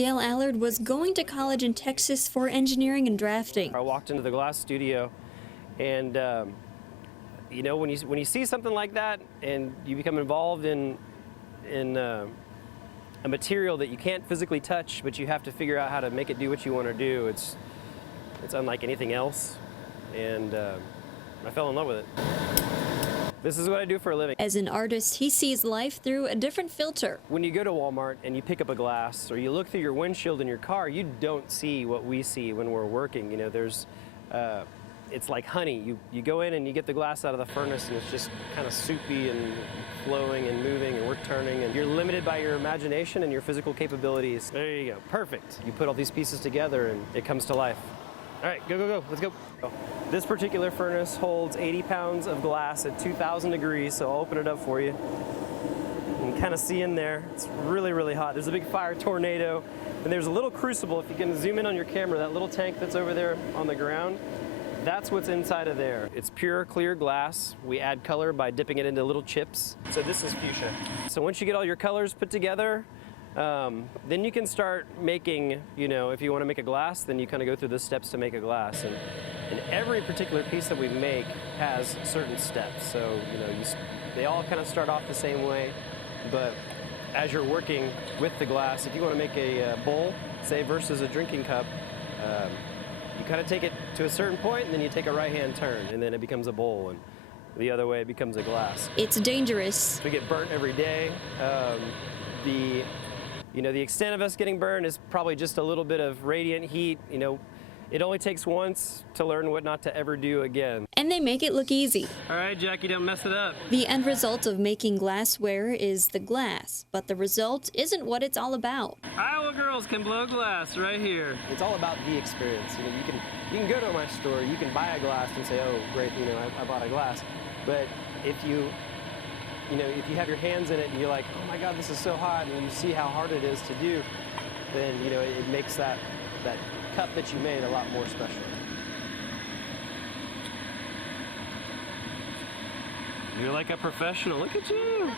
Dale Allard was going to college in Texas for engineering and drafting. I walked into the glass studio, and you know, when you see something like that, and you become involved in a material that you can't physically touch, but you have to figure out how to make it do what you want to do. It's unlike anything else, and I fell in love with it. This is what I do for a living. As an artist, he sees life through a different filter. When you go to Walmart and you pick up a glass, or you look through your windshield in your car, you don't see what we see when we're working. You know, there's, it's like honey. You go in and you get the glass out of the furnace, and it's just kind of soupy and flowing and moving, and we're turning, and you're limited by your imagination and your physical capabilities. There you go, perfect. You put all these pieces together and it comes to life. All right, go, let's go. This particular furnace holds 80 pounds of glass at 2,000 degrees, so I'll open it up for you. You can kind of see in there, it's really, really hot. There's a big fire tornado, and there's a little crucible. If you can zoom in on your camera, that little tank that's over there on the ground, that's what's inside of there. It's pure, clear glass. We add color by dipping it into little chips. So this is fuchsia. So once you get all your colors put together, then you can start making, you know, if you want to make a glass, then you kind of go through the steps to make a glass. And every particular piece that we make has certain steps. So, you know, they all kind of start off the same way, but as you're working with the glass, if you want to make a bowl, say, versus a drinking cup, you kind of take it to a certain point, and then you take a right-hand turn, and then it becomes a bowl, and the other way it becomes a glass. It's dangerous. We get burnt every day. You know, the extent of us getting burned is probably just a little bit of radiant heat. You know, it only takes once to learn what not to ever do again. And they make it look easy. All right, Jackie, don't mess it up. The end result of making glassware is the glass, but the result isn't what it's all about. Iowa girls can blow glass right here. It's all about the experience. You know, you can go to my store, you can buy a glass and say, oh, great, you know, I bought a glass. But if you have your hands in it and you're like, oh my God, this is so hot, and you see how hard it is to do, then, you know, it makes that cup that you made a lot more special. You're like a professional. Look at you.